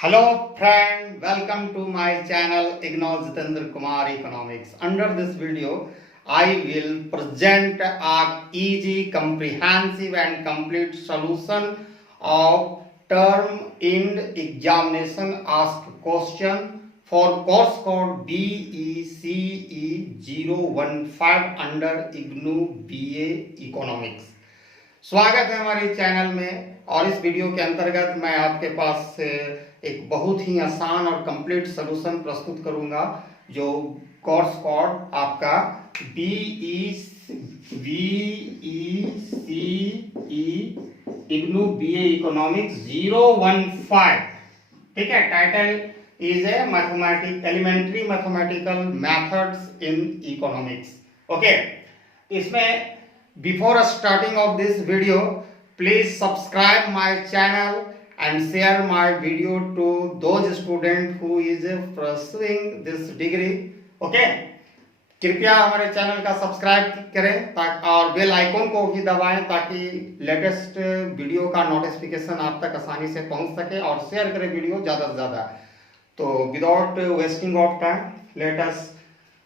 Hello friend, welcome to my channel IGNOU Jitendra Kumar Economics. Under this video, I will present a easy, comprehensive and complete solution of term end examination asked question for course code BECE-015 under IGNOU BA Economics. स्वागत है हमारे channel में। और इस video के अंतर्गत मैं आपके पास एक बहुत ही आसान और कंप्लीट सलूशन प्रस्तुत करूंगा जो कोर्स कोड आपका IGNOU BA इकोनॉमिक्स 015, ठीक है। Title is a elementary mathematical methods in economics. Okay, इसमें before starting of this video, please subscribe my channel and share my video to those students who is pursuing this degree. Okay, कृपया हमारे channel का subscribe करें और bell icon को भी दबाएं ताकि लेटेस्ट वीडियो का नोटिफिकेशन आप तक आसानी से पहुंच सके, और शेयर करें वीडियो ज़्यादा से ज़्यादा। तो without wasting of time, let us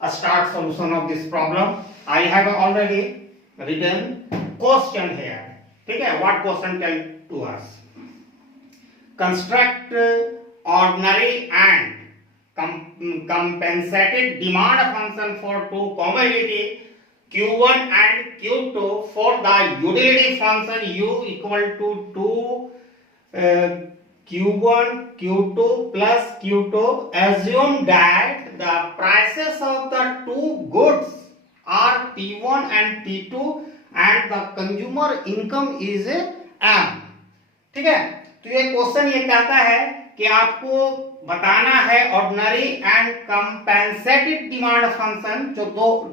start solution of this problem. I have already written question here, ठीक है। what question tell to us? Construct ordinary and compensated demand function for two commodity Q1 and Q2 for the utility function U equal to 2 Q1 Q2 plus Q2. Assume that the prices of the two goods are P1 and P2 and the consumer income is M, ठीक है। तो ये question ये कहता है कि आपको बताना है ordinary and compensated demand function, जो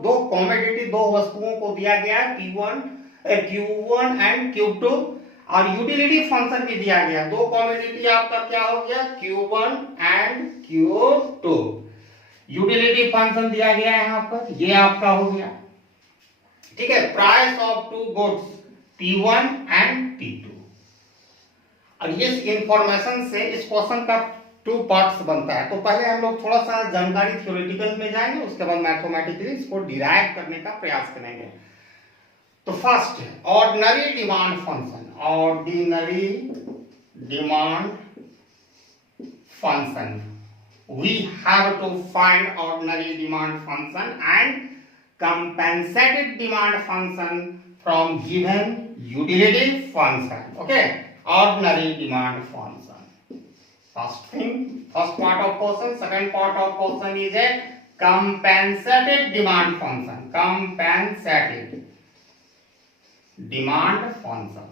दो कमोडिटी, दो वस्तुओं को दिया गया Q1 एंड Q2, और यूटिलिटी फंक्शन भी दिया गया। दो कमोडिटी आपका क्या हो गया, Q1 and Q2। Utility function दिया गया है यहाँ पर, ये आपका हो गया, ठीक है। Price of two goods P1 and P2। और इस इंफॉर्मेशन से इस क्वेश्चन का 2 पार्ट्स बनता है। तो पहले हम लोग थोड़ा सा जानकारी थ्योरेटिकल में जाएंगे, उसके बाद मैथमेटिकली इसको डिराइव करने का प्रयास करेंगे। तो first, ordinary demand function. Ordinary demand function, we have to find ordinary demand function and compensated demand function from given utility function. Okay, ordinary demand function. First thing, first part of question. Second part of question is a compensated demand function. Compensated demand function.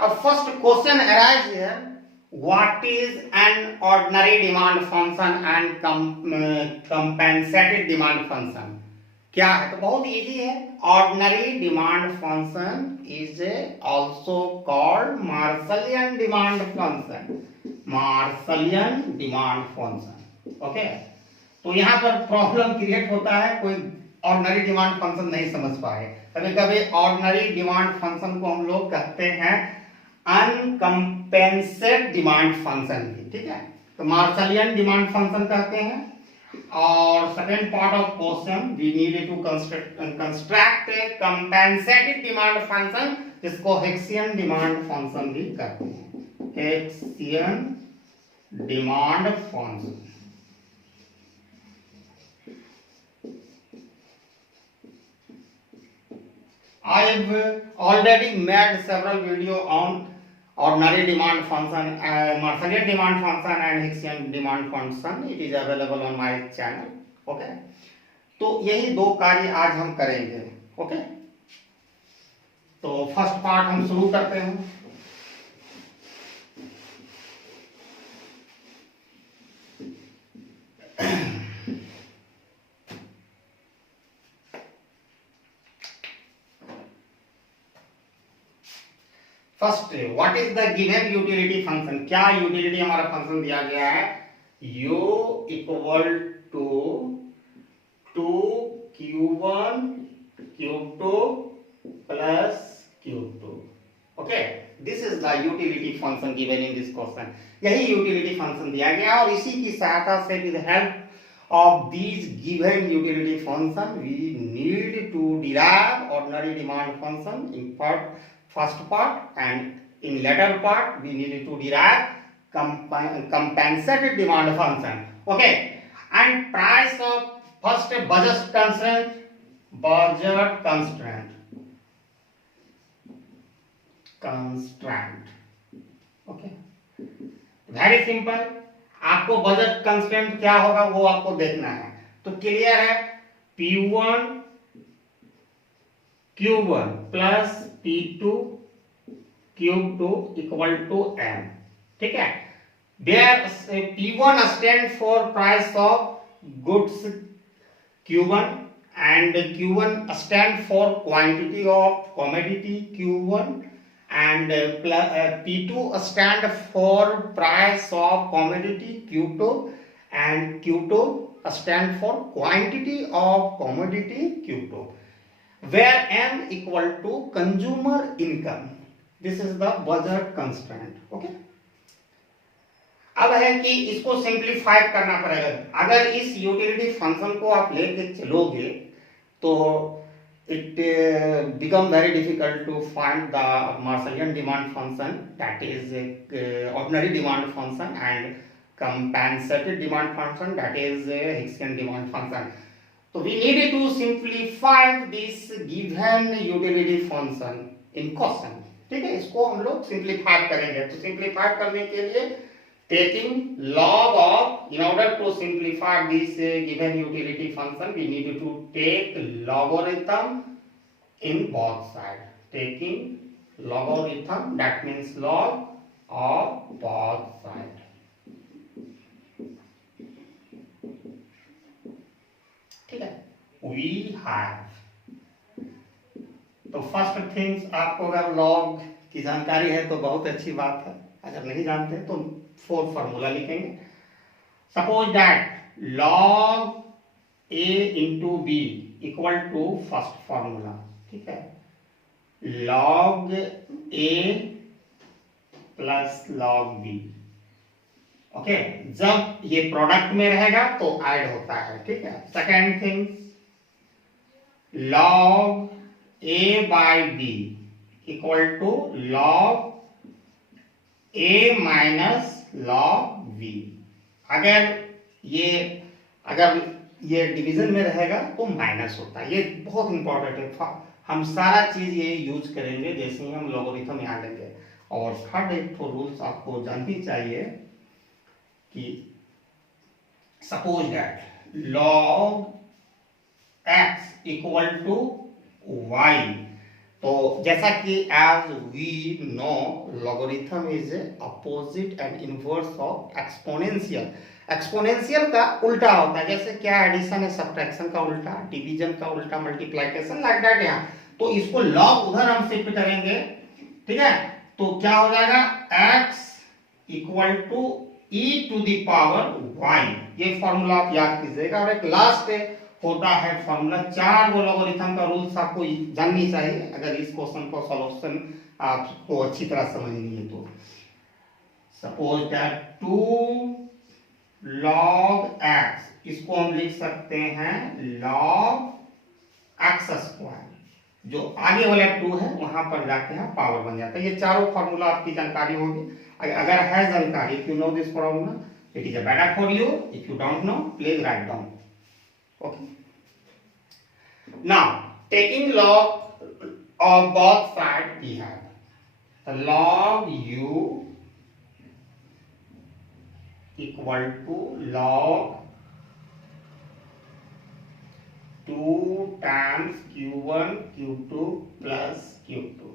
Our first question arises here: what is an ordinary demand function and compensated demand function? क्या है? तो बहुत easy है। Ordinary demand function is also called Marshallian demand function. Marshallian demand function, okay. तो यहाँ पर problem create होता है, कोई ऑर्डिनरी डिमांड फंक्शन नहीं समझ पाए। कभी कभी ऑर्डिनरी डिमांड फंक्शन को हम लोग कहते हैं अनकम्पेंसेटेड डिमांड फंक्शन भी, ठीक है। तो मार्शलियन डिमांड फंक्शन कहते हैं। और second part of question, we need to construct compensated demand function, जिसको हेक्सियन डिमांड फंक्शन भी कहते हैं। Hicksian demand function. I have already made several video on ordinary demand function, Marshallian demand function and Hicksian demand function. It is available on my channel. Okay. तो यही दो कार्य आज हम करेंगे। ओके, तो फर्स्ट पार्ट हम शुरू करते हैं। First, what is the given utility function? क्या यूटिलिटी हमारा फंक्शन दिया गया है? U equal to Q1 Q2 plus Q2. Okay, this is the utility function given in this question. यही utility function दिया गया और इसी की सहायता से with the help of these given utility function we need to derive ordinary demand function in first part, and in later part we need to derive compensated demand function. Okay, and price of first budget constraint. Okay, very simple. आपको budget constraint क्या होगा वो आपको देखना है. तो clear है, P1 Q1 plus P2 Q2 equal to M. ठीक है, there P1 stand for price of goods Q1 and Q1 stand for quantity of commodity Q1 and P2 stand for price of commodity Q2 and Q2 stand for quantity of commodity Q2, where M equal to consumer income. This is the budget constraint. Okay, अब है कि इसको simplify करना पड़ेगा. अगर इस utility function को आप लेके चलोगे तो it become very difficult to find the Marshallian demand function, that is ordinary demand function, and compensated demand function, that is Hicksian demand function. So we need to simplify this given utility function in question. ठीक है, इसको हम लोग simplify करेंगे. तो simplify करने के लिए taking log of, in order to simplify this given utility function, we need to take logarithm in both sides. Taking logarithm, that means log of both sides. ठीक है, we have. तो first things, आपको अगर log की जानकारी है तो बहुत अच्छी बात है. अगर नहीं जानते तो 4 फॉर्मूला लिखेंगे. Suppose that log a into B equal to first formula. ठीक है, log a plus log b. Okay, जब ये प्रोडक्ट में रहेगा तो ऐड होता है. ठीक है, second thing, log a by B equal to log a minus log v. अगर ये डिवीजन में रहेगा तो माइनस होता है. ये बहुत इंपॉर्टेंट है. हम सारा चीज ये यूज करेंगे जैसे ही हम लॉगरिथम यहाँ लेंगे. और थर्ड एक तो रूल्स आपको जाननी चाहिए कि suppose that log x equal to y. तो जैसा कि as we know logarithm is opposite and inverse of exponential. Exponential का उल्टा होता है. जैसे क्या एडिशन है सब्ट्रैक्शन का उल्टा, डिवीजन का उल्टा, मल्टीप्लिकेशन, लाइक दैट. यहाँ तो इसको लॉग उधर हम शिफ्ट करेंगे. ठीक है, तो क्या हो जाएगा, x equal to e to the power y. ये फॉर्मूला आप याद कीजिएगा. और एक लास्ट होता है फॉर्मूला. 4 वो लॉगरिथम का रूल्स आपको जाननी चाहिए अगर इस क्वेश्चन को सॉल्यूशन आपको अच्छी तरह समझनी है. तो सपोज दैट 2 log x, इसको हम लिख सकते हैं log x स्क्वायर. जो आगे वाला 2 है वहां पर जाके यहाँ पावर बन जाता है. ये चारों फॉर्मूला आपकी जानकारी होगी. अगर है जानकारी, if you know this formula, it is better for you. If you don't know, please write down. Okay. Now, taking log of both sides, we have the log u equal to log 2 times q1 q2 plus q2.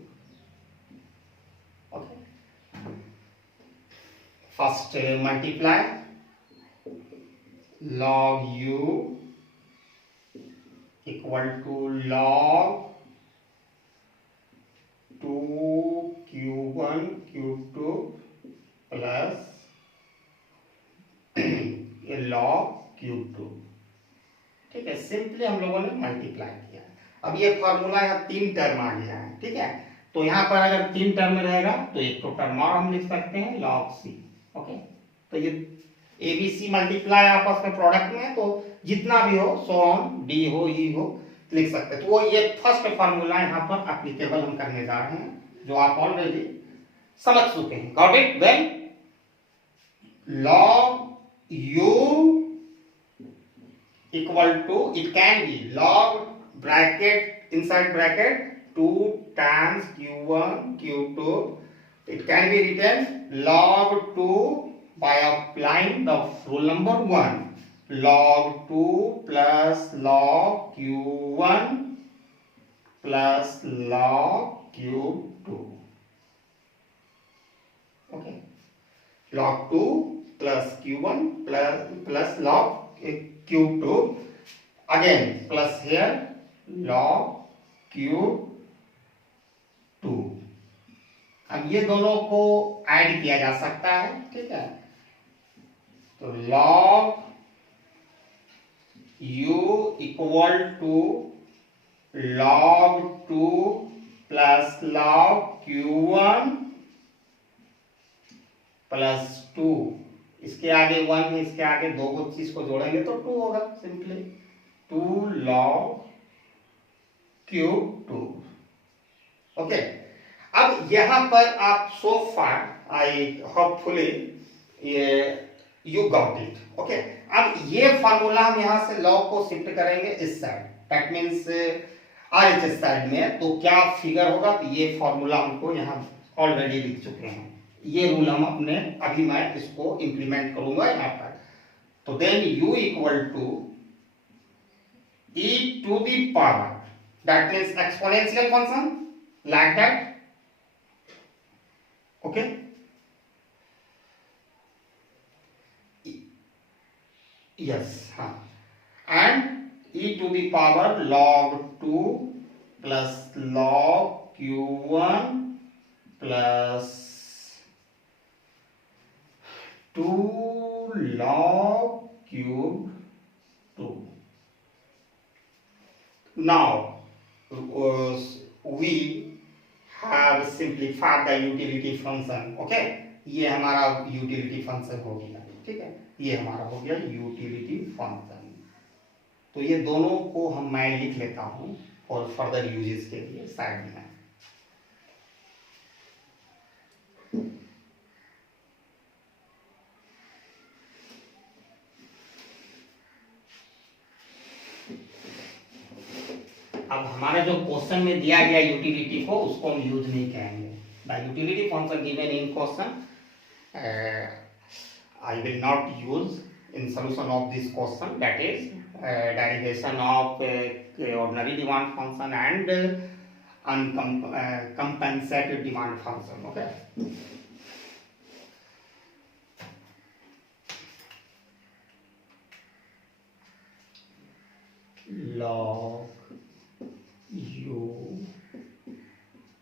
Okay. First multiply log u equal to log 2q1 q2 plus log q2. ठीक है, simply हम लोगों ने multiply किया। अब ये formula यहाँ 3 term आ गया है, ठीक है। तो यहाँ पर अगर 3 टर्म रहेगा तो एक तो टर्म और हम लिख सकते हैं log c। ओके, तो ये ABC मल्टीप्लाई आपस में प्रोडक्ट में, तो जितना भी हो सो ऑन डी हो ई हो लिख सकते हैं। तो वो ये फर्स्ट फार्मूला यहाँ पर एप्लीकेबल हम करने जा रहे हैं, जो आप ऑलरेडी समझ चुके हैं। Got it? Well, log u equal to, it can be log bracket inside bracket 2 times q1 q2. It can be written log 2 by applying the rule number 1, log 2 plus log q1 plus log q2. Okay, log 2 plus q1 plus log q2, again plus here log q2। अब ये दोनों को add किया जा सकता है, ठीक है। तो log u equal to log 2 plus log q1 plus 2, इसके आगे 1 है, इसके आगे दो चीज को जोड़ेंगे तो 2 होगा, सिंपली 2 log q2। ओके, अब यहां पर आप so far I hopefully you got it. Okay, अब ये फार्मूला हम यहां से log को शिफ्ट करेंगे इस side, that means RHS side में, तो क्या फिगर होगा? तो ये फार्मूला हमको यहां ऑलरेडी लिख चुके हैं, ये रूल हम अपने अभी मैं इसको इंप्लीमेंट करूंगा यहां पर। तो then u equal to e to the power, that means exponential function like that. Okay, yes, हाँ, and e to the power log 2 plus log q1 plus 2 log cube 2. Now we have simplified the utility function. Okay, ये हमारा utility function हो गया, ठीक है, ये हमारा हो गया utility function। तो ये दोनों को मैं लिख लेता हूं और फर्दर यूजेस के लिए साइड में। अब हमारे जो क्वेश्चन में दिया गया यूटिलिटी को, उसको हम यूज नहीं करेंगे। The utility function given in question I will not use in solution of this question, that is derivation of ordinary demand function and uncompensated demand function. Okay, log u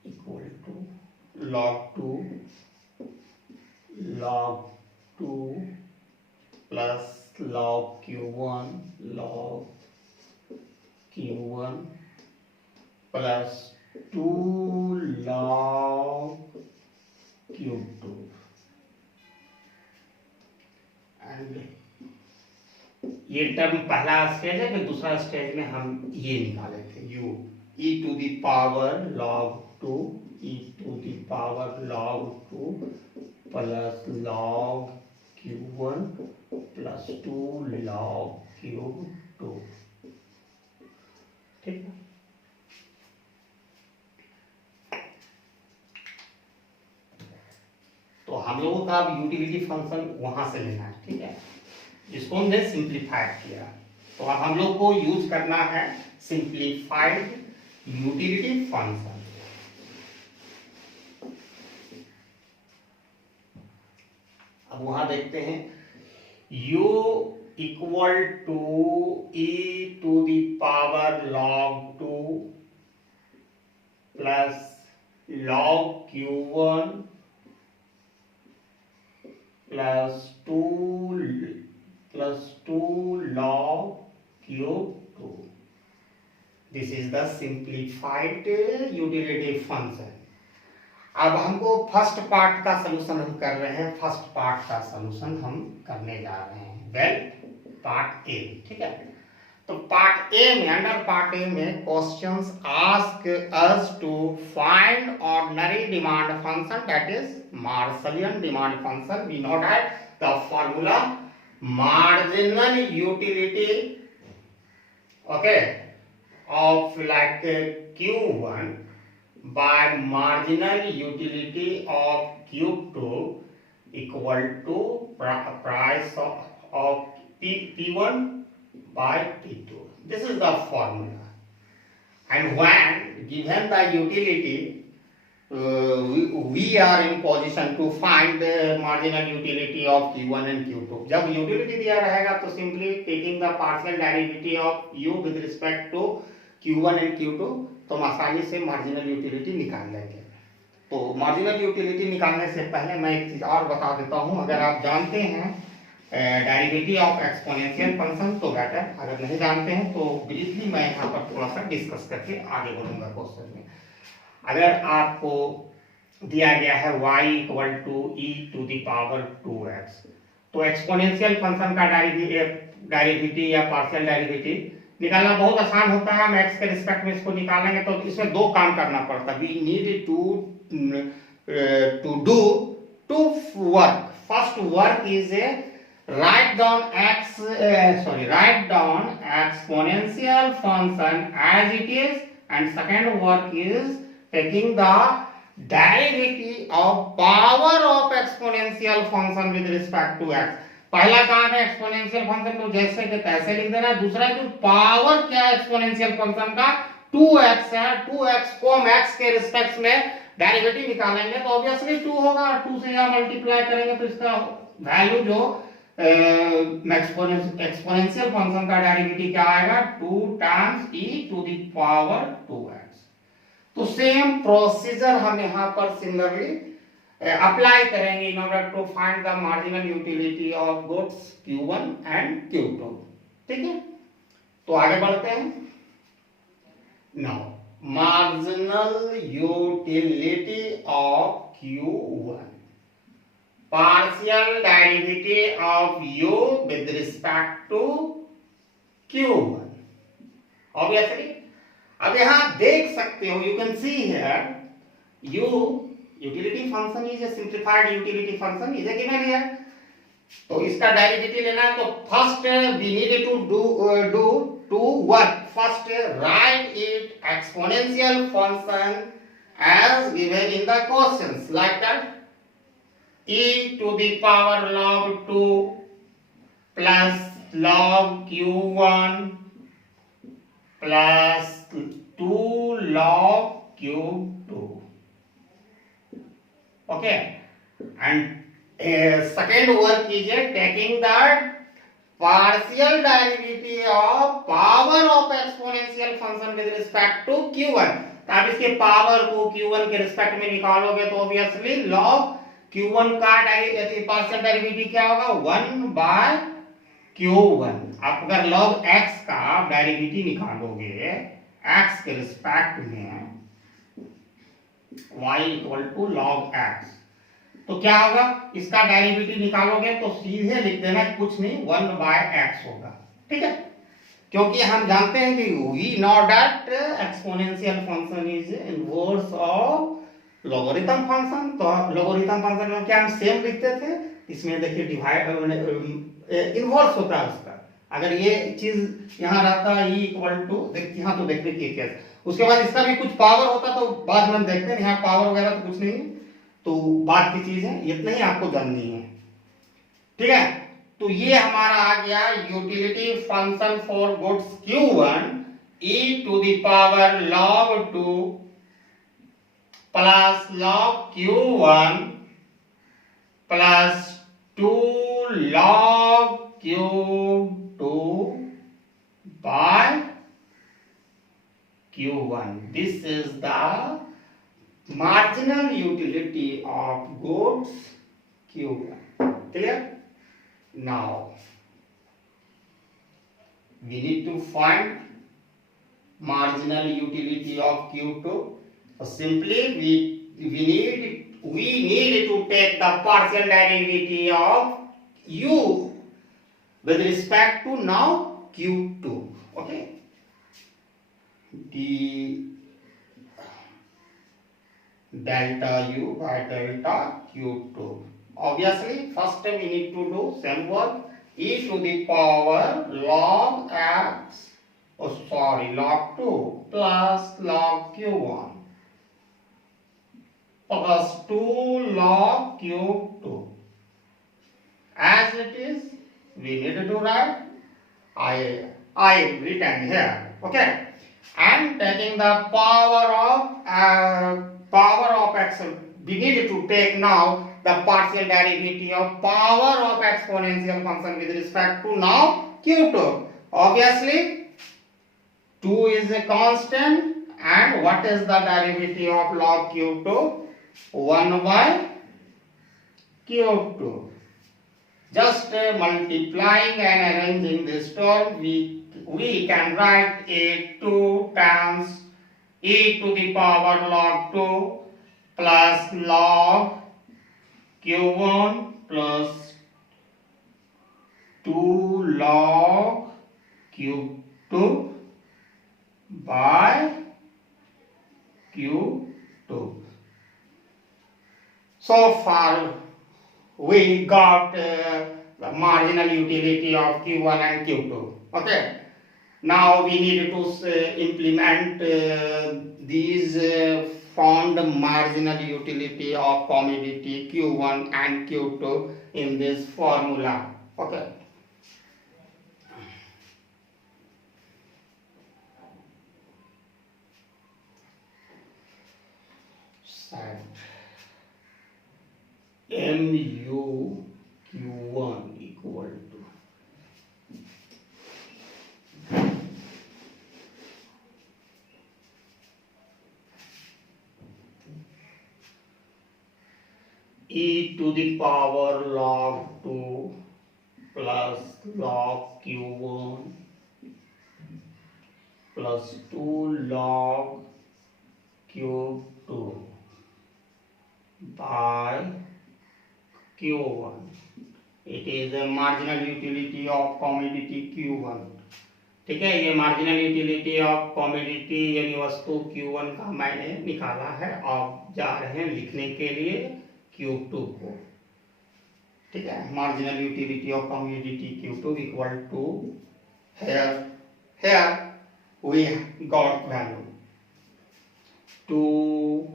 equal to log 2 plus log q1 plus 2 log q2, and ये term पहला stage है, फिर दूसरा stage में हम ये निकाले थे u e to the power log 2 e to the power log 2 plus log q1 plus 2 log q2, ठीक है। तो हम लोगों का अब यूटिलिटी फंक्शन वहां से लेना है, ठीक है, जिसको हमने सिंप्लीफाइड किया। तो अब हम लोग को यूज करना है सिंप्लीफाइड यूटिलिटी फंक्शन। अब वहां देखते हैं u equal to e to the power log 2 plus log q1 plus 2 log cube 2. This is the simplified utility function. अब हमको फर्स्ट पार्ट का सलूशन हम कर रहे हैं, फर्स्ट पार्ट का सलूशन हम करने जा रहे हैं। वेल, पार्ट ए, ठीक है। तो पार्ट ए में, अंडर पार्ट ए में questions ask us to find ordinary demand function, that is Marshallian demand function. We know that the formula marginal utility, okay, of like Q1 by marginal utility of Q2 equal to price of P1 by P2. This is the formula. And when given the utility, we are in position to find the marginal utility of Q1 and Q2. जब utility दिया रहेगा तो simply taking the partial derivative of u with respect to Q1 and Q2, तो हम आसानी से marginal utility निकाल लेंगे। तो marginal utility निकालने से पहले मैं एक चीज और बता देता हूँ। अगर आप जानते हैं डेरिवेटिव ऑफ एक्सपोनेंशियल फंक्शन तो बेटर, अगर नहीं जानते हैं तो ब्रीफली मैं यहाँ पर थोड़ा सा डिस्कस करके आगे बढ़ूंगा क्वेश्चन में। अगर आपको दिया गया है y equal to e to the power 2x, तो एक्सपोनेंशियल फंक्शन का डेरिवेटिव या पार्शियल डेरिवेटिव निकालना बहुत आसान होता है। हम x के रिस्पेक्ट में इसको निकालेंगे तो इसमें दो काम करना पड़ता है। We need to do two work. First work is write down exponential function as it is, and second work is taking the derivative of power of exponential function with respect to x. पहला काम है exponential function को जैसे के तैसे लिख देना। दूसरा जो पावर क्या है एक्सपोनेंशियल फंक्शन का 2x है, 2x को हम x के रिस्पेक्ट में डेरिवेटिव निकालेंगे तो ऑब्वियसली 2 होगा, 2 से यहां मल्टीप्लाई करेंगे तो इसका वैल्यू जो एक्सपोनेंशियल फंक्शन का डेरिवेटिव क्या आएगा 2 times e to the power 2x। तो सेम प्रोसीजर हम यहाँ पर सिमिलरली अप्लाई करेंगे in order to find the marginal utility of goods Q1 and Q2। ठीक है, तो आगे बढ़ते हैं। Now marginal utility of Q1, partial derivative of u with respect to Q1। Obviously, अब यहां देख सकते हो, you can see here u utility function is a simplified utility function is a given here। तो इसका डेरिवेटिव लेना है तो first we need to do two work। First write it exponential function as given in the questions, like that e to the power log 2 plus log Q1 plus 2 log Q2। Okay, and second work is taking that partial derivative of power of exponential function with respect to Q1। तो आप इसके power को Q1 के respect में निकालोगे तो obviously log Q1 का partial derivative क्या होगा 1 बाय Q1। आप अगर log x का डेरिवेटिव निकालोगे x के रिस्पेक्ट में y equal to log x, तो क्या होगा इसका डेरिवेटिव निकालोगे तो सीधे लिख देना कुछ नहीं 1 बाय x होगा। ठीक है, क्योंकि हम जानते हैं कि we know that exponential function is inverse of logarithm function. तो लॉगरिथम फंक्शन में क्या हम सेम लिखते थे, इसमें देखिए डिवाइड इनवर्स होता है उसका। अगर ये चीज यहाँ रहता है e इक्वल टू, यहाँ तो देखने की केस, उसके बाद इसका भी कुछ पावर होता तो बाद में हम देखते हैं, यहाँ पावर वगैरह तो कुछ नहीं है, तो बात की चीज है, इतना ही आपको जाननी है। ठीक है, तो ये हमारा आ गया utility function for goods Q1 e to the power log 2 plus log Q1 plus 2 log Q2 by Q1। This is the marginal utility of goods Q1। Clear? Now we need to find marginal utility of Q2. So simply we need to take the partial derivative of U with respect to now Q2. Okay. D delta U by delta Q2. Obviously, first we need to do same work. E to the power log x, log 2 plus log Q1 plus 2 log Q2. As it is, we need to write. I written here. Okay. And taking the power of x, we need to take now the partial derivative of power of exponential function with respect to now Q2. Obviously, 2 is a constant, and what is the derivative of log Q2? 1 by Q2. Just multiplying and arranging this term, we can write a 2 times e to the power log 2 plus log Q1 plus 2 log Q2 by Q2. So far we got the marginal utility of Q1 and Q2. Okay. Now we need to implement these found marginal utility of commodity Q1 and Q2 in this formula. Okay. Set mu Q1 equal to e to the power log 2 plus log Q1 plus 2 log Q2 by Q1. It is a marginal utility of commodity Q1. ठीक है, ये marginal utility of commodity यानी वस्तु Q1 का मैंने निकाला है और जा रहे हैं लिखने के लिए Q2 को. ठीक है, marginal utility of commodity Q2 equal to here we got value 2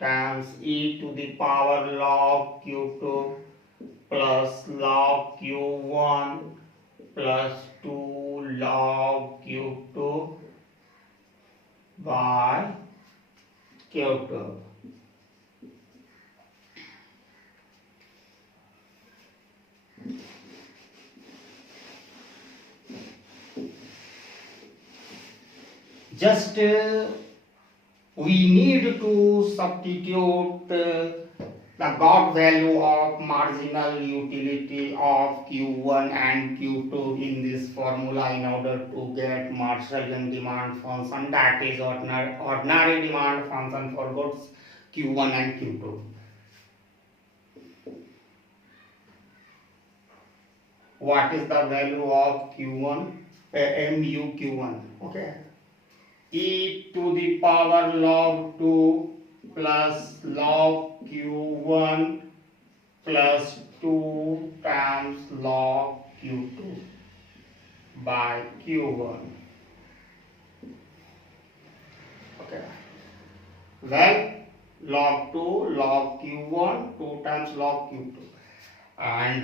times e to the power log Q2 plus log Q1 plus 2 log Q2 by Q2. Just we need to substitute the got value of marginal utility of Q1 and Q2 in this formula in order to get Marshallian demand function, that is ordinary demand function for goods Q1 and Q2. What is the value of Q1? Mu Q1. Okay. E to the power log 2 plus log Q1 plus 2 times log Q2 by Q1. Okay. Well, log 2 log Q1 2 times log Q2. And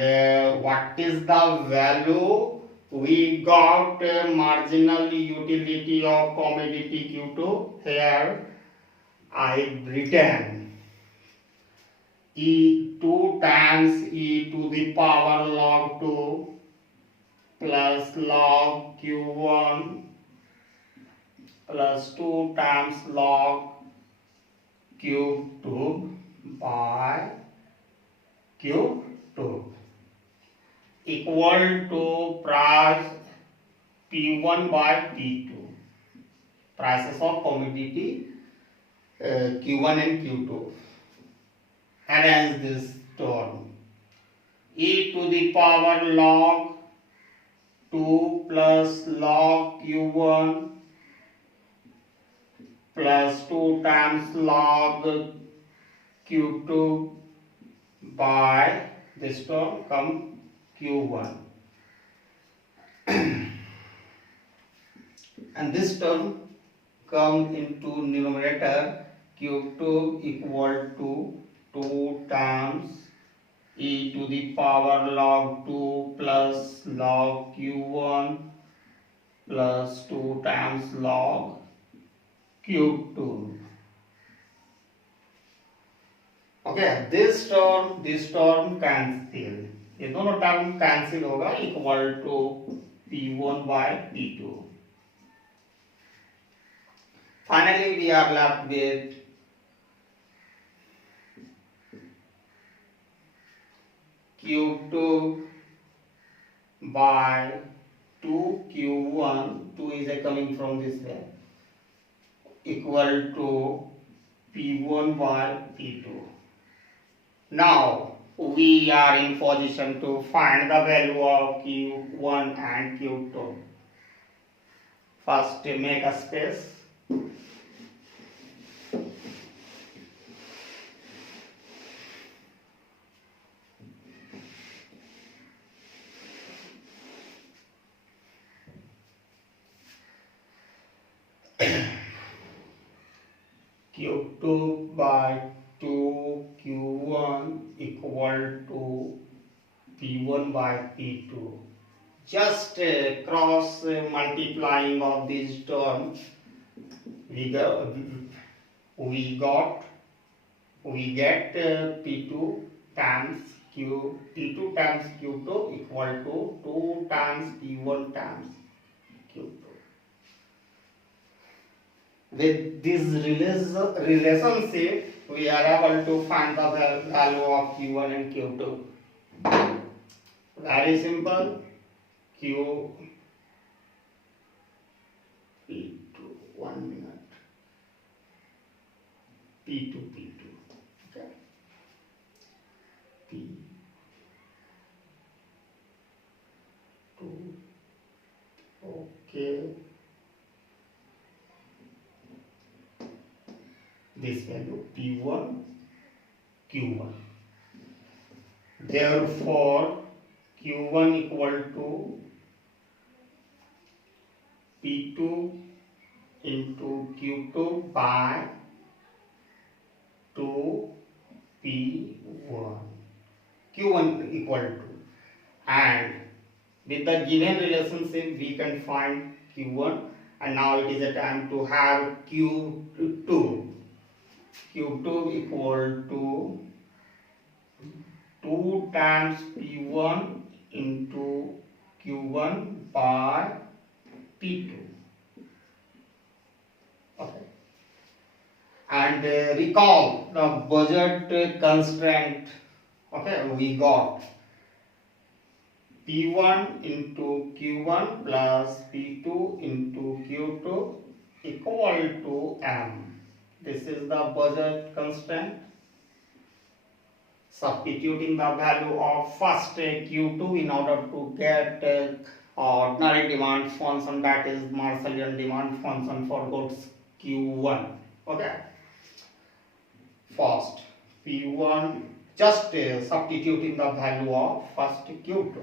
what is the value? We got marginal utility of commodity Q2. Here I written E2 times e to the power log 2 plus log Q1 plus 2 times log Q2 by Q2 equal to price P1 by P2. prices of commodity Q1 and Q2. Arrange this term. E to the power log 2 plus log Q1 plus 2 times log Q2 by this term come Q1. And this term come into numerator Q2 equal to 2 times e to the power log 2 plus log Q1 plus 2 times log Q2. Okay, this term cancel. ये दोनों term cancel होगा equal to P1 by P2. Finally, we are left with Q2 by 2Q1, 2 is coming from this way, equal to P1 by P2. Now, we are in position to find the value of Q1 and Q2. First, make a space. Q2 by 2Q1 equal to P1 by P2. Just cross multiplying of these terms, we get P2 times P2 times Q2 equal to 2 times P1 times Q2. With this relationship, we are able to find the value of Q1 and Q2. Very simple. Q P2, 1 minute. P2. Okay. P2. Okay. This value P1, Q1. Therefore, Q1 equal to P2 into Q2 by 2 P1. Q1 equal to, and with the given relationship we can find Q1, and now it is a time to have Q2. Q2 equal to 2 times P1 into Q1 by P2. Okay. And recall the budget constraint. Okay, we got P1 into Q1 plus P2 into Q2 equal to M. This is the budget constraint. Substituting the value of first Q2 in order to get ordinary demand function, that is Marshallian demand function for goods Q1. Okay. First P1, just substituting the value of first Q2.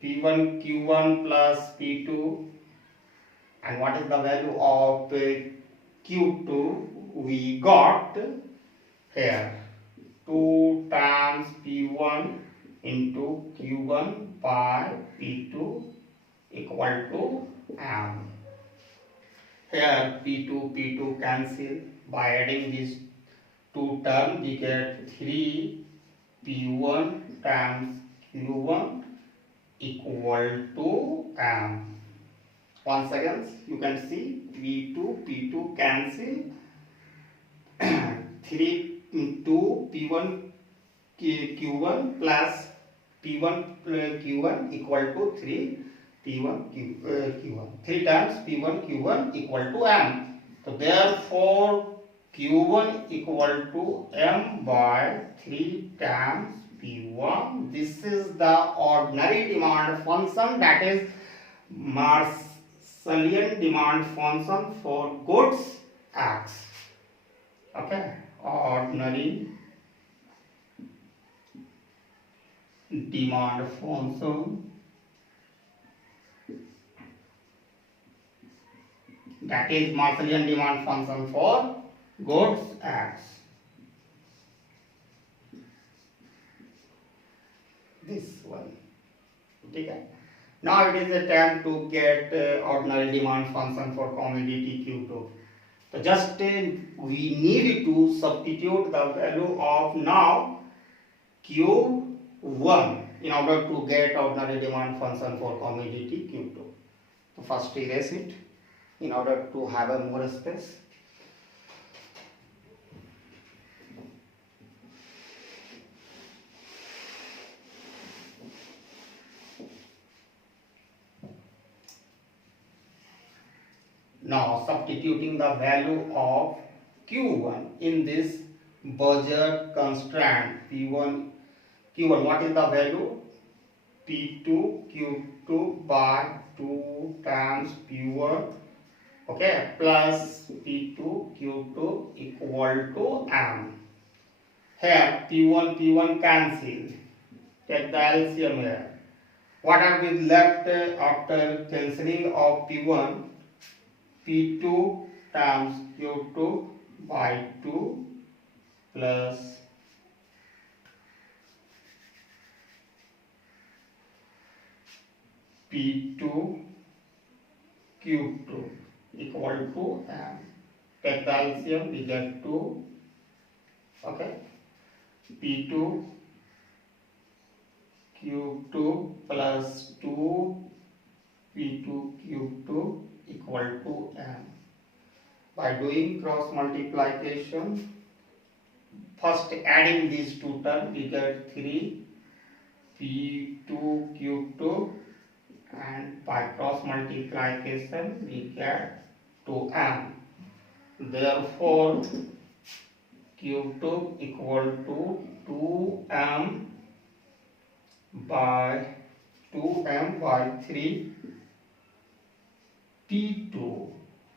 P1 Q1 plus P2, and what is the value of Q2? We got here 2 times P1 into Q1 by P2 equal to M. Here P2 cancel. By adding these two terms, we get 3 P1 times Q1 equal to M. Once again, you can see P2 cancel. 3 into P1 Q1 plus P1 Q1 equal to 3 Q1, 3 times P1 Q1 equal to M. So therefore Q1 equal to M by 3 times P1. This is the ordinary demand function, that is Marshallian demand function for goods X. Okay, ordinary demand function, that is Marshallian demand function for goods X. This one. Okay. Now it is a time to get ordinary demand function for commodity Q2. So just we need to substitute the value of now Q1 in order to get ordinary demand function for commodity Q2. So first erase it in order to have a more space. Now substituting the value of Q1 in this budget constraint P1 Q1, what is the value? P2 Q2 by 2 times P1, okay, plus P2 Q2 equal to M. Here P1 cancel, take the LCM here. What are we left after cancelling of P1? P2 times Q2 by 2 plus P2 Q2 equal to M. Take the LCM, we get 2. Okay. P2 Q2 plus 2 P2 Q2 equal to M. By doing cross multiplication, first adding these two terms, we get 3 P2 Q2, and by cross multiplication we get 2M. Therefore Q2 equal to 2M by 3 P2.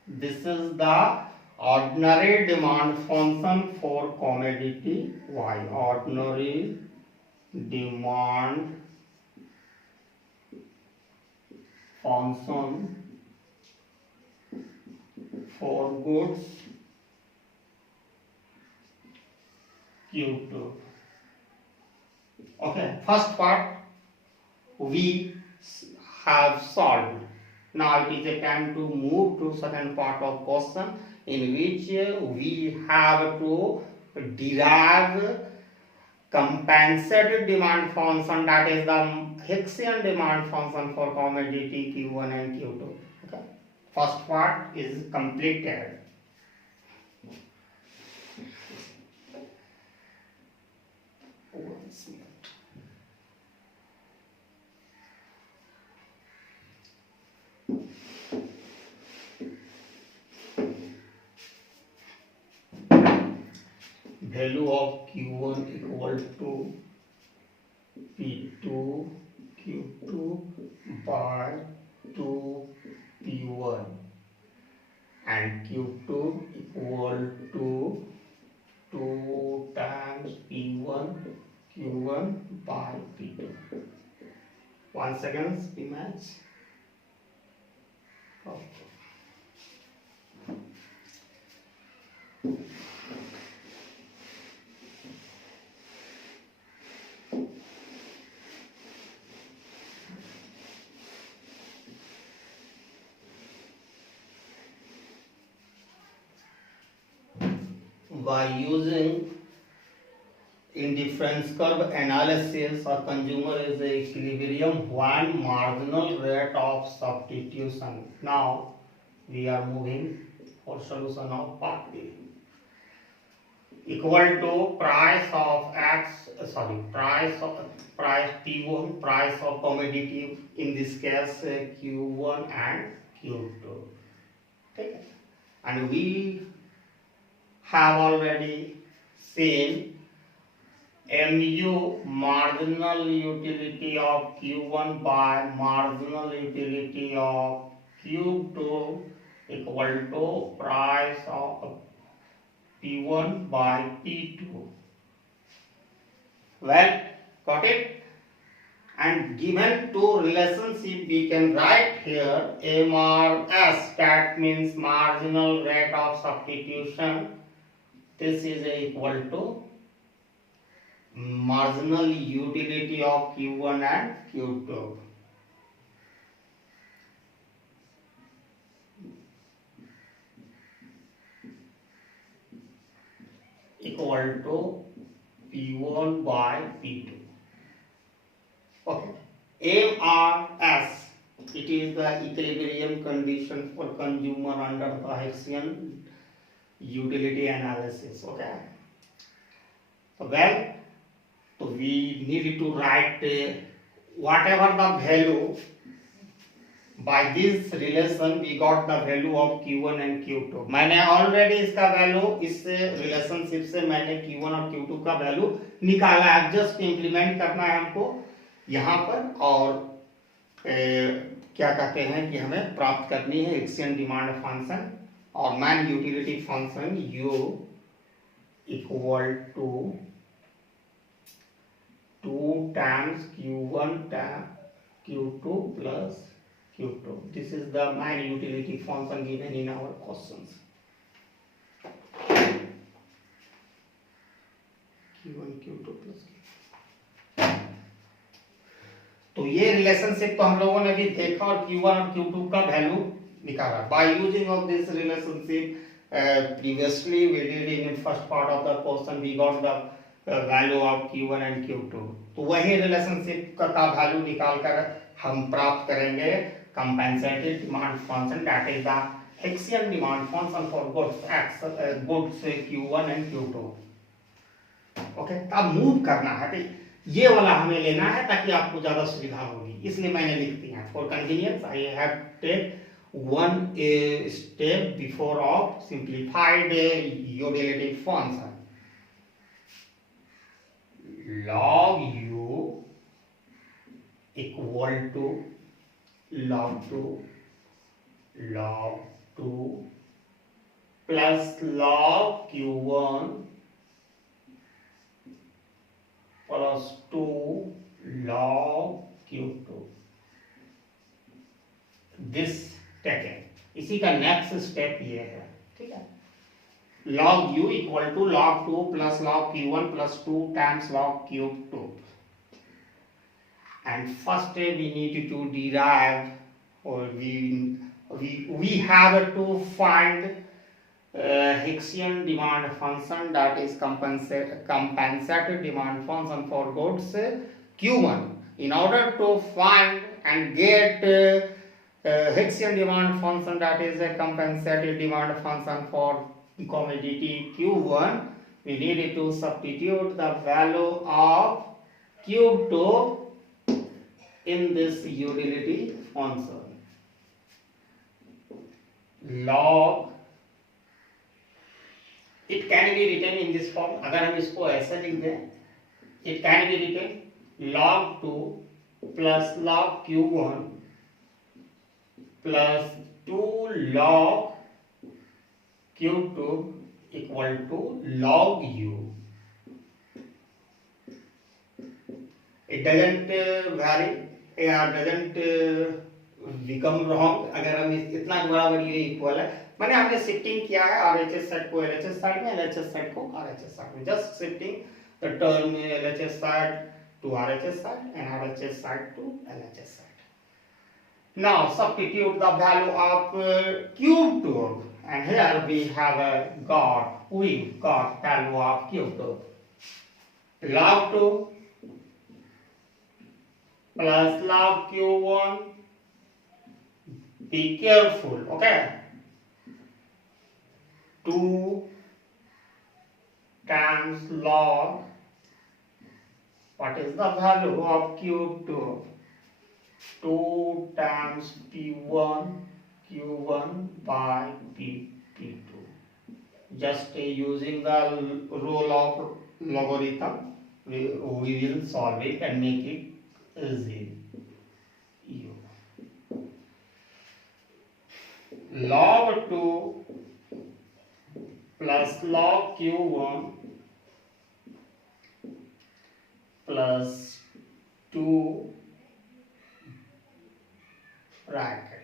This is the ordinary demand function for commodity Y. Ordinary demand function for goods Q2. Okay, first part we have solved. Now it is a time to move to second part of question, in which we have to derive compensated demand function, that is the Hicksian demand function for commodity Q1 and Q2. Okay. First part is completed. Value of Q1 equal to P2 Q2 by 2 P1, and Q2 equal to 2 times P1 Q1 by P2. 1 second, image. Okay. By using indifference curve analysis, a consumer is a equilibrium when marginal rate of substitution. Now we are moving for solution of part B. equal to price of price P1, price of commodity, in this case Q1 and Q2. Okay. And we have already seen MU, marginal utility of Q1 by marginal utility of Q2, equal to price of P1 by P2. Well, got it? And given two relationship, we can write here MRS, that means marginal rate of substitution. This is equal to marginal utility of Q1 and Q2. Equal to P1 by P2. Okay. MRS, it is the equilibrium condition for consumer under the Hessian utility analysis. Okay. Well, so we need to write whatever the value. By this relation we got the value of Q1 and Q2. मैंने already इसका value इस relationship से मैंने Q1 और Q2 का value निकाला है. Just implement करना है हमको यहाँ पर, और क्या कहते हैं कि हमें प्राप्त करनी है एक्सचेंज डिमांड फंक्शन और main utility function U equal to 2 times Q1 Q2 plus Q2. This is the main utility function given in our questions. Q1 Q2 plus Q2. तो ये रिलेशनशिप तो हम लोगों ने भी देखा और Q1 और Q2 का वैल्यू निकाला. By using of this relationship, previously we did in first part of the question, we got the value of Q1 and Q2. तो वही रिलेशनशिप का वैल्यू निकाल कर हम प्राप्त करेंगे compensated demand function, that is the Hessian demand function for goods Q1 and Q2. Okay, अब move करना है भाई, ये वाला हमें लेना है ताकि आपको ज्यादा सुविधा होगी, इसलिए मैंने लिख दिया. For convenience I have take one step before of simplified utility function. Log U equal to log 2 plus log Q1 plus 2 log Q2. This taken. इसी का नेक्स्ट स्टेप ये है. ठीक है, log U equal to log 2 plus log Q1 plus 2 times log Q2. And first we need to derive, or we have to find Hessian demand function, that is compensated demand function for goods Q1. In order to find and get Hessian demand function, that is a compensated demand function for commodity Q1, we need to substitute the value of Q2 in this utility function. Log, it can be written in this form. अगर हम इसको ऐसे लिख दें, it can be written log 2 plus log Q1 plus 2 log Q2 equal to log U. It doesn't vary, doesn't become wrong. अगर हम इतना बराबर ये इक्वल है, मैंने हमने शिफ्टिंग किया है RHS साइड को LHS साइड में, LHS साइड को RHS साइड में. Just shifting the term LHS side to RHS side and RHS side to LHS side. Now substitute the value of Q2, and here we have we got value of Q2. Log 2 plus log Q1. Be careful, okay? 2 times log, what is the value of Q2? 2 times Q1 by P2. Just using the rule of logarithm, we will solve it and make it easy. Log 2 plus log Q1 plus 2 bracket.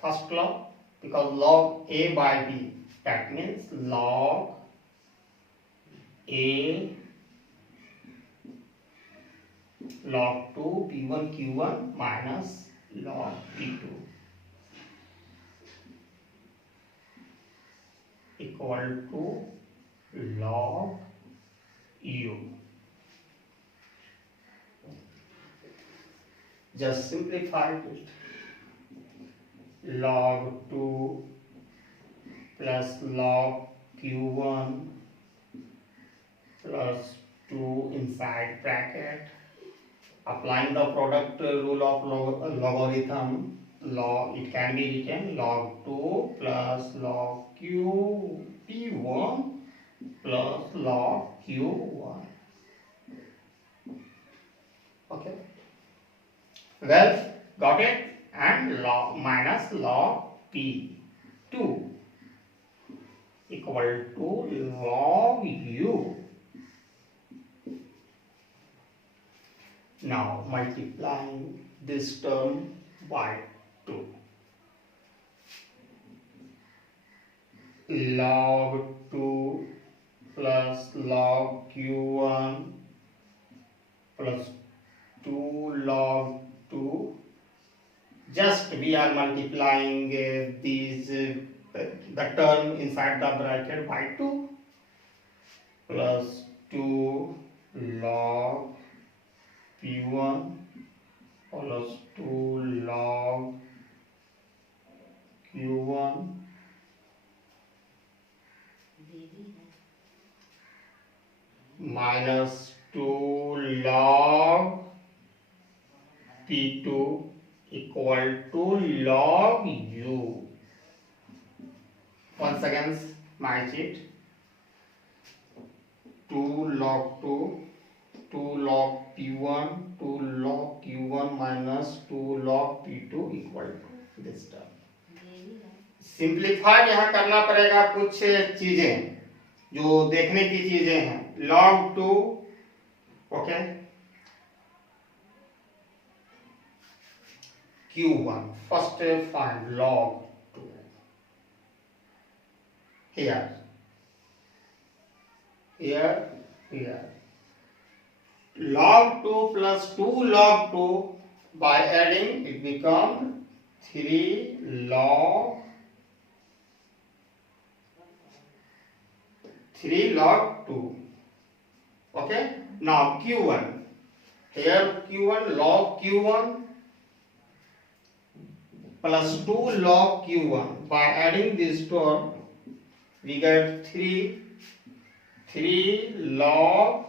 First log, because log A by B, that means log A log 2 P1 Q1 minus log P2 equal to log U. Just simplify it. Log 2 plus log Q1 plus 2 inside bracket. Applying the product rule of logarithm, it can be written log 2 plus log Q P1 plus log Q1. Okay. Well, got it? And log minus log P2 equal to log U. Now multiplying this term by 2. Log 2 plus log Q1 plus 2 log 2. Just we are multiplying the term inside the bracket by 2 plus 2 log P1 plus 2 log Q1 minus 2 log P2 equal to log U. Once again, match it. 2 log 2, 2 log P1, 2 log Q1 minus 2 log P2 equal to this term. Simplify यहाँ करना पड़ेगा, कुछ चीजें जो देखने की चीजें हैं. log 2, okay, Q1. First find log 2 here. Log 2 plus 2 log 2, by adding it becomes 3 log 2. Okay. Now Q1. Here Q1 log Q1 plus 2 log Q1. By adding this term, we get 3 log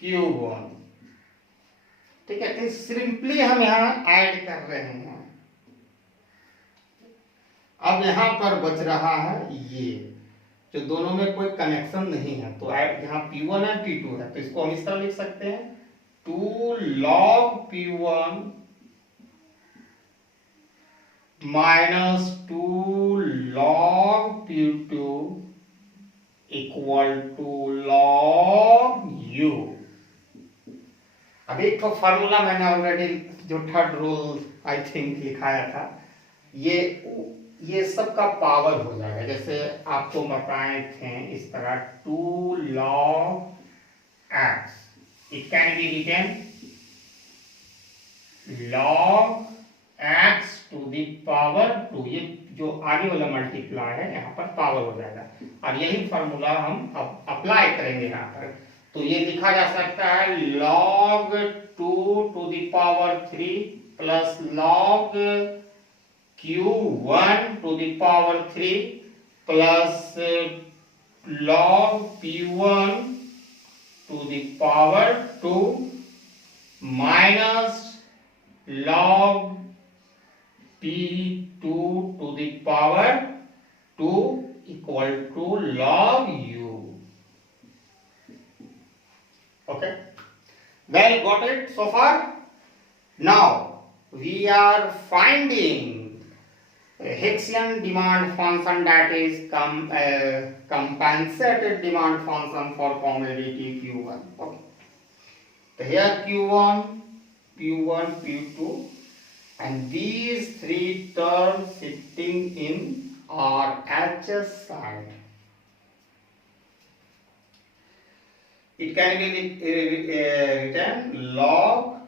Q1. ठीक है. इस simply हम यहाँ add कर रहे हैं. अब यहाँ पर बच रहा है ये जो दोनों में कोई कनेक्शन नहीं है, तो ऐड यहाँ P1 है P2 है, तो इसको हम इस तरह लिख सकते हैं 2 log P1 minus 2 log P2 equal to log U. अभी एक तो फार्मूला मैंने ऑलरेडी जो थर्ड रूल आई थिंक लिखाया था, ये सब का पावर हो जाएगा. जैसे आपको बताए थे इस तरह 2 log x, it can be written log x to the power 2. ये जो आगे वाला मल्टीप्लाई है यहाँ पर पावर हो जाएगा, और यही फार्मूला हम अब अप्लाई करेंगे यहाँ पर. तो ये लिखा जा सकता है log 2 to the power 3 plus log q1 to the power 3 plus log p1 to the power 2 minus log p2 to the power 2 equal to log u. Okay, well, got it so far? Now we are finding a Hicksian demand function, that is compensated demand function for commodity Q1. Okay, so here Q1, P1, P2, and these three terms sitting in RHS side. It can be written log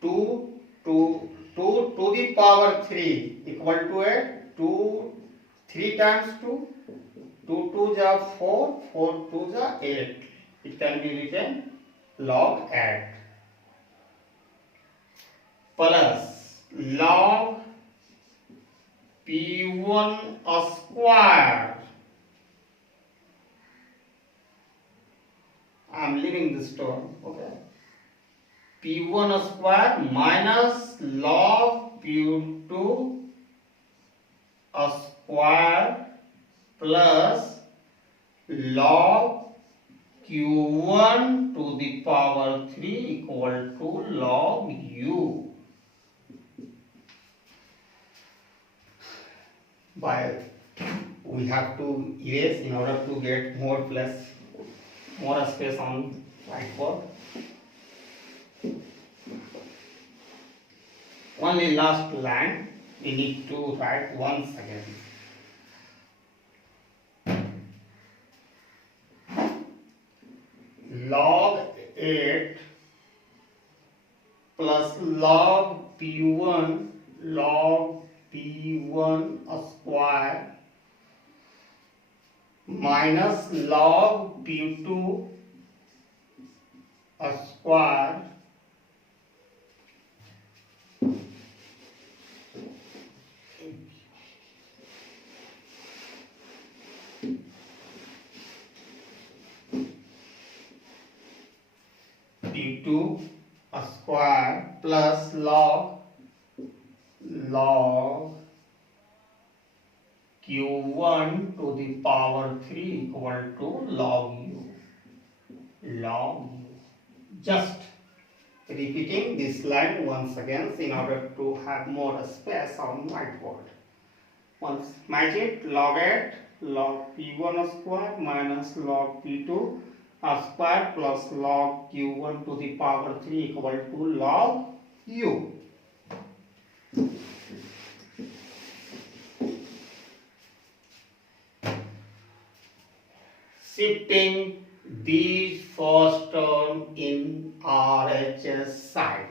2 to the power 3 equal to a 2, 3 times 2, 2 2s are 4, 4 2s are 8. It can be written log 8 plus log P1 square. I am leaving this term, okay. P1 square minus log P2 square plus log Q1 to the power 3 equal to log U. By we have to erase in order to get more space on whiteboard. Only last line we need to write once again. Log 8 plus log P1 square minus log P2 square P2 square plus log Q1 to the power 3 equal to log U. Just repeating this line once again in order to have more space on whiteboard. Once match it, log 8 log P1 square minus log P2 square plus log Q1 to the power 3 equal to log U. Shifting these first term in RHS side.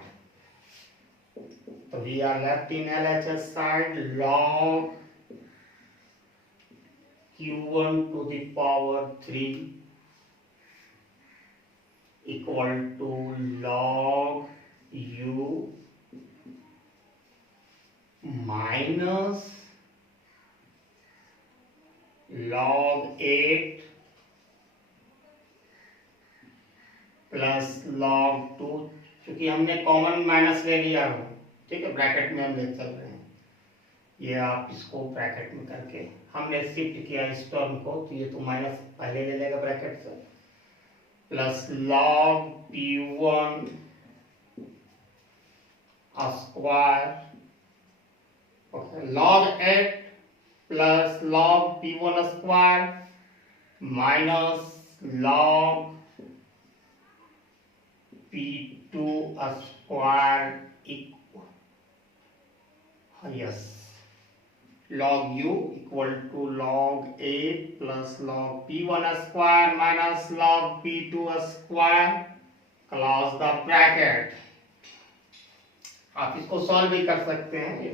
So we are left in LHS side, log Q1 to the power 3 equal to log U minus log 8 plus log 2, क्योंकि हमने common minus ले लिया हो, ठीक है, bracket में हम ले चल रहे हैं, ये आप इसको ब्रैकेट में करके हमने शिफ्ट किया इस टर्म को, तो ये तो माइनस पहले ले लेगा ब्रैकेट से, plus log P1 square, log 8 plus log P1 square minus log P2 square equal, yes, log U equal to log 8 plus log P1 square minus log P2 square, close the bracket. आप इसको solve भी कर सकते हैं.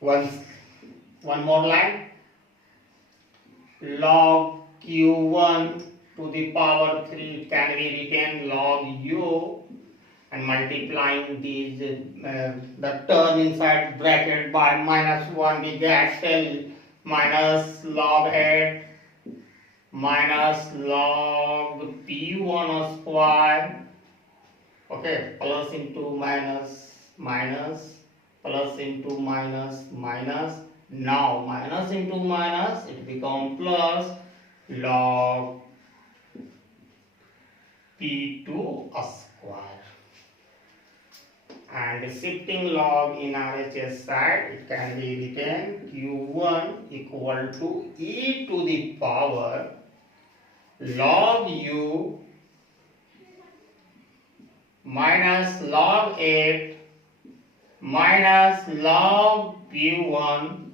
One more line, log Q1 to the power 3 can be written log U and multiplying these the term inside bracket by -1, we get till minus log 8 minus log p1 square. Okay, plus into minus, minus, plus into minus, minus. Now minus into minus, it becomes plus log p2 square. And shifting log in RHS side, it can be written q1 equal to e to the power log u minus log 8 minus log p1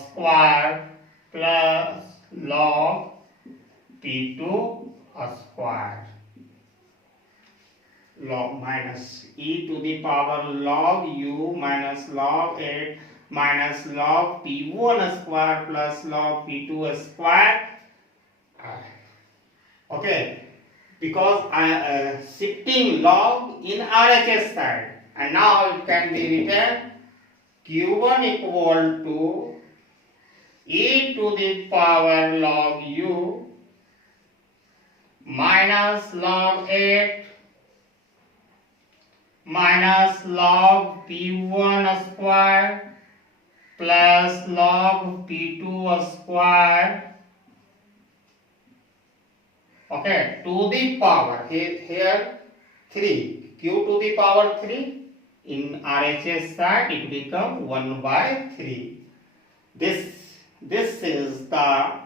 square plus log p2 square. Log minus e to the power log u minus log 8 minus log p1 square plus log p2 square. Okay, because I shifting log in RHS side, and now it can be written q1 equal to e to the power log u minus log 8 minus log p1 square plus log p2 square. Okay, to the power here 3, q to the power 3, in RHS side it become 1 by 3. This is the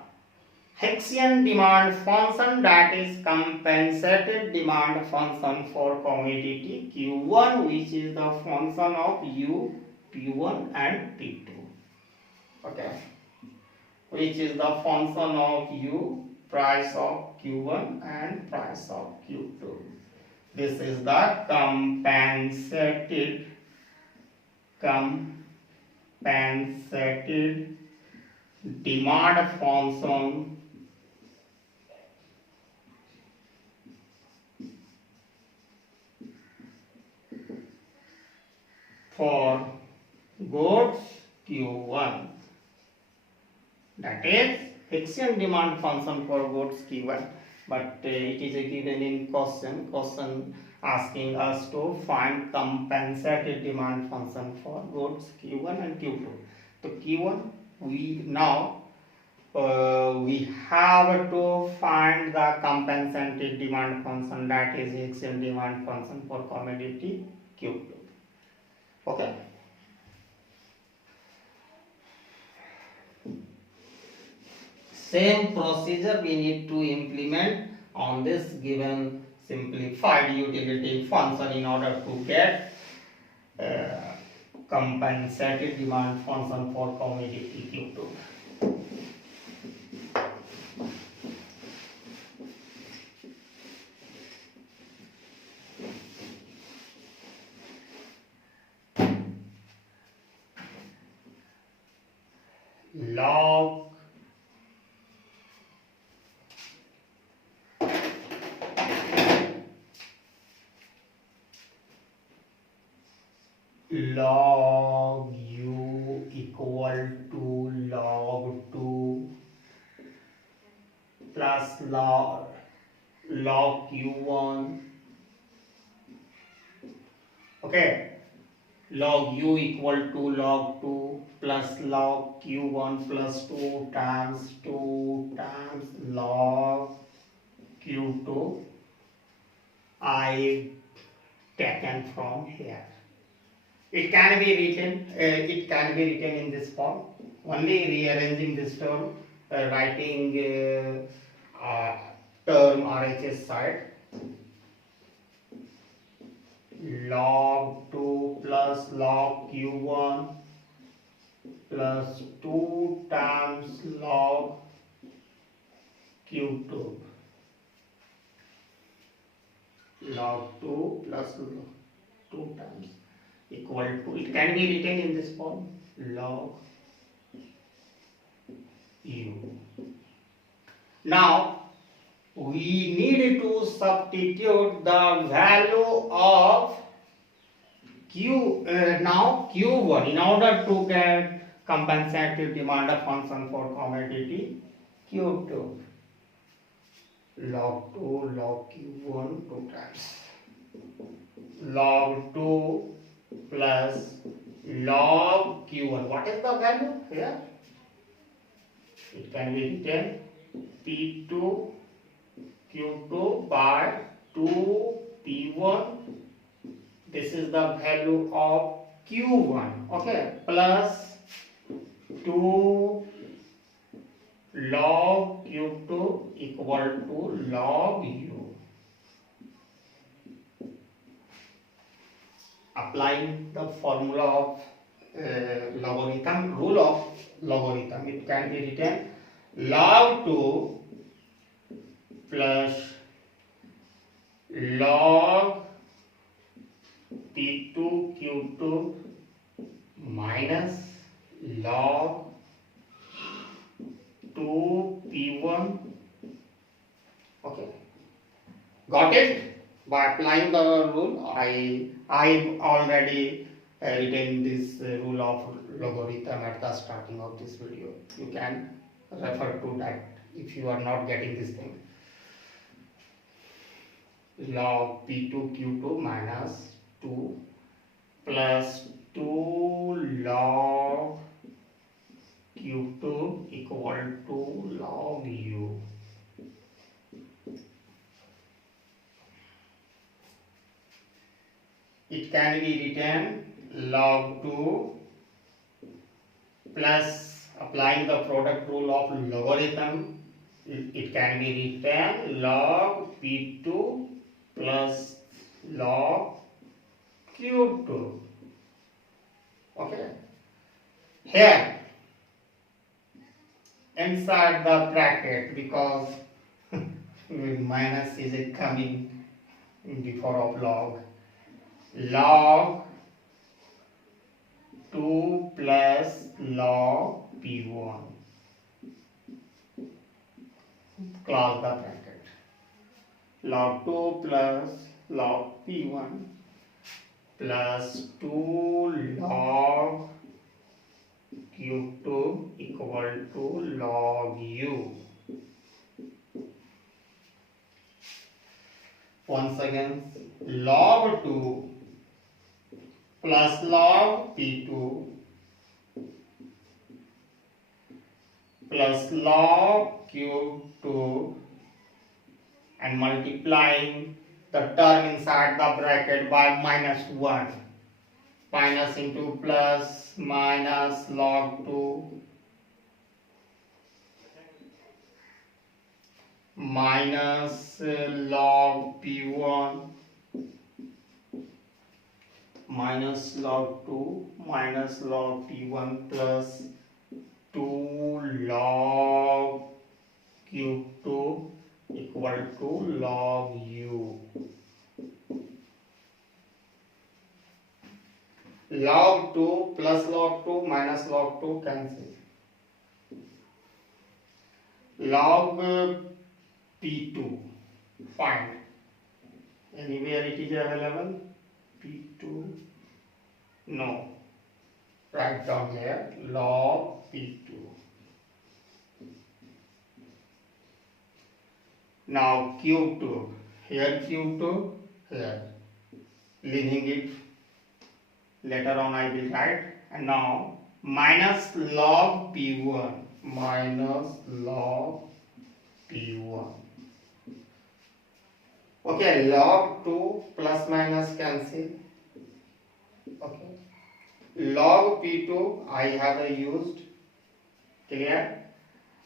Hessian demand function, that is compensated demand function for commodity Q1, which is the function of U, P1 and P2. Okay, which is the function of U, price of Q1 and price of Q2. This is the compensated demand function for goods Q1. That is Hessian demand function for goods Q1. But it is given in question asking us to find compensated demand function for goods Q1 and Q2. So Q1 we now we have to find the compensated demand function, that is Hessian demand function for commodity Q2. Okay. Same procedure we need to implement on this given simplified utility function in order to get compensated demand function for commodity Q2. Log u equal to log 2 plus log q1. Okay, log u equal to log 2 plus log q1 plus 2 times log q2 I taken from here. It can be written in this form, only rearranging this term, writing term RHS side, log 2 plus log q1 plus 2 times log q2, log 2 plus 2 times equal to, it can be written in this form, log u. Now we need to substitute the value of Q now Q1 in order to get compensated demand function for commodity Q2. Log 2 log Q1 2 times log 2 plus log Q1. What is the value here? It can be written P2 Q2 by 2 P1. This is the value of Q1, okay, plus 2 log Q2 equal to log U. Applying the formula of logarithm, rule of logarithm, it can be written log 2 plus log P2 Q2 minus log 2 P1. Okay, got it? By applying the rule, I already written this rule of logarithm at the starting of this video. You can refer to that if you are not getting this thing. Log P2 Q2 minus 2 plus 2 log Q2 equal to log U. It can be written log 2 plus, applying the product rule of logarithm, it can be written log P2 plus log Q2. Okay, here inside the bracket, because minus is coming before of log 2 plus log P1, close the bracket, log 2 plus log P1 plus 2 log Q2 equal to log U. Once again, log 2 plus log P2 plus log Q2 and multiplying the term inside the bracket by minus 1. Minus into plus minus log 2 minus log P1 minus log 2 minus log P1 plus 2 log Q2 equal to log U. Log 2 plus log 2 minus log 2 cancel. Log P2 find. Anywhere it is available. P2 no. Write down here log P2. Now Q2. Here Q2. Here. Leaving it. Later on I will write. And now minus log P1. Minus log P1. Okay, log 2 plus minus cancel. Okay. Log P2 I have used. Clear?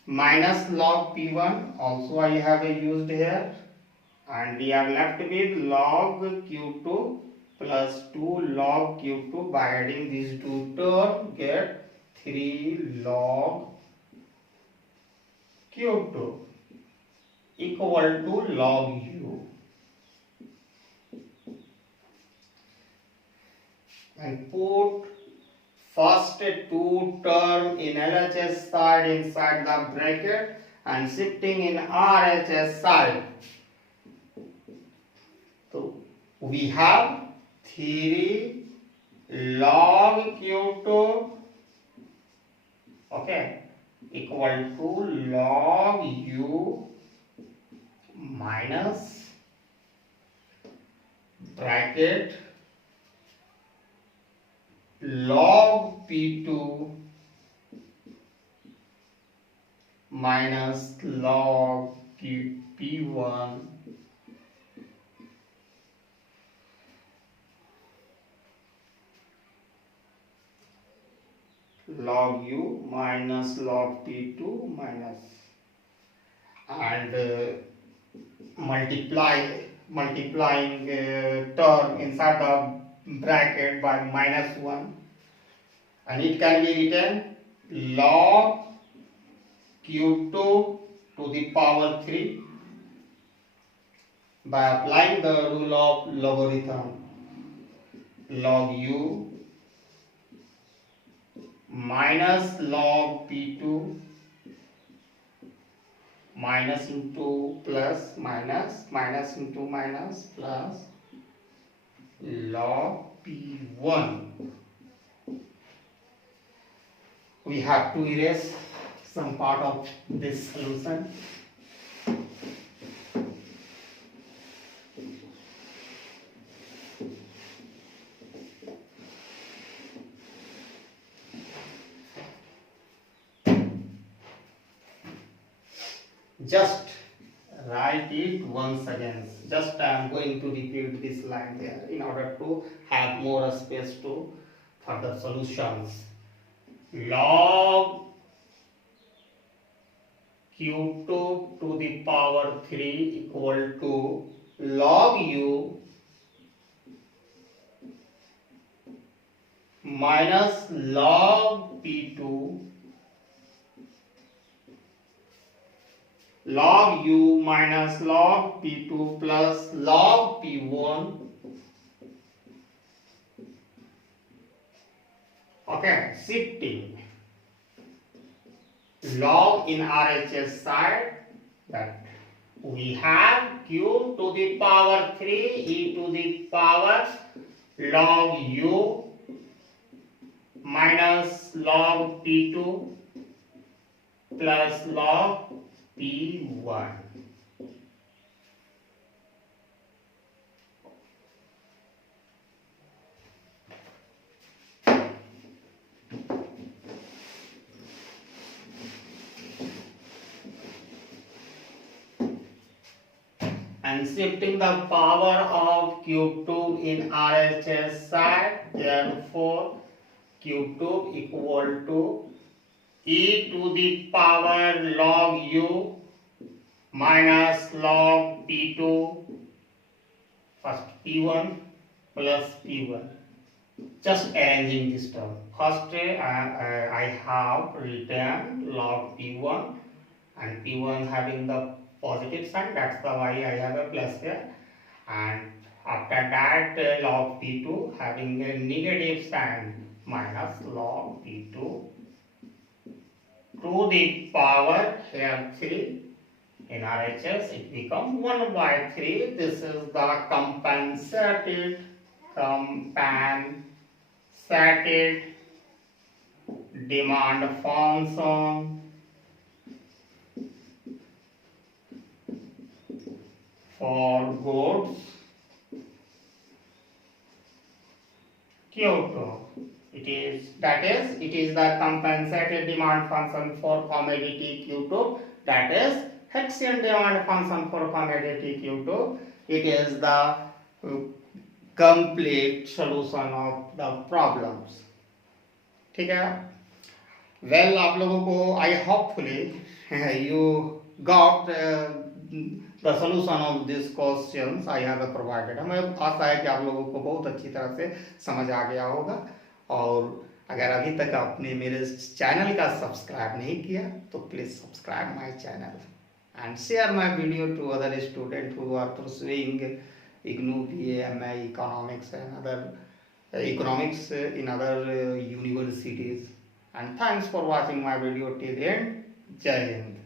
Minus log P1 also I have used here. And we are left with log Q2 plus 2 log Q2. By adding these two terms, get 3 log Q2 equal to log U. And put first two term in LHS side inside the bracket and shifting in RHS side. So we have 3 log Q2, okay, equal to log U minus bracket log P2 minus log P1 log U minus log P2 minus, and multiplying term inside the bracket by -1, and it can be written log Q2 to the power 3 by applying the rule of logarithm. Log U minus log P2 minus into plus minus, minus into minus plus log P1. We have to erase some part of this solution. Just write it once again. Just I am going to repeat this line there in order to have more space to further solutions. Log Q2 to the power 3 equal to log U minus log P2 log U minus log P2 plus log P1. Okay, shifting log in RHS side, that we have Q to the power 3 e to the power log U minus log P2 plus log P1. And shifting the power of Q2 in RHS side, therefore Q2 equal to e to the power log U minus log P2 first P1 plus P1. Just arranging this term. First I have written log P1 and P1 having the positive sign, that's why I have a plus here, and after that log P2 having a negative sign minus log P2 to the power here 3 in RHS, it becomes 1 by 3. This is the compensated demand function for goods Q2. It is the compensated demand function for commodity Q2, that is Hessian demand function for commodity Q2. It is the complete solution of the problems. ठीक है? Well, आप लोगों को I hopefully you got the solution of these questions I have provided. हमें आशा है कि आप लोगों को बहुत अच्छी तरह से समझ आ गया होगा, और अगर अभी तक आपने मेरे चैनल का सब्सक्राइब नहीं किया तो please subscribe my channel and share my video to other students who are pursuing IGNOU, BA, MA, economics and other economics in other universities. And thanks for watching my video till the end. Jai Hind.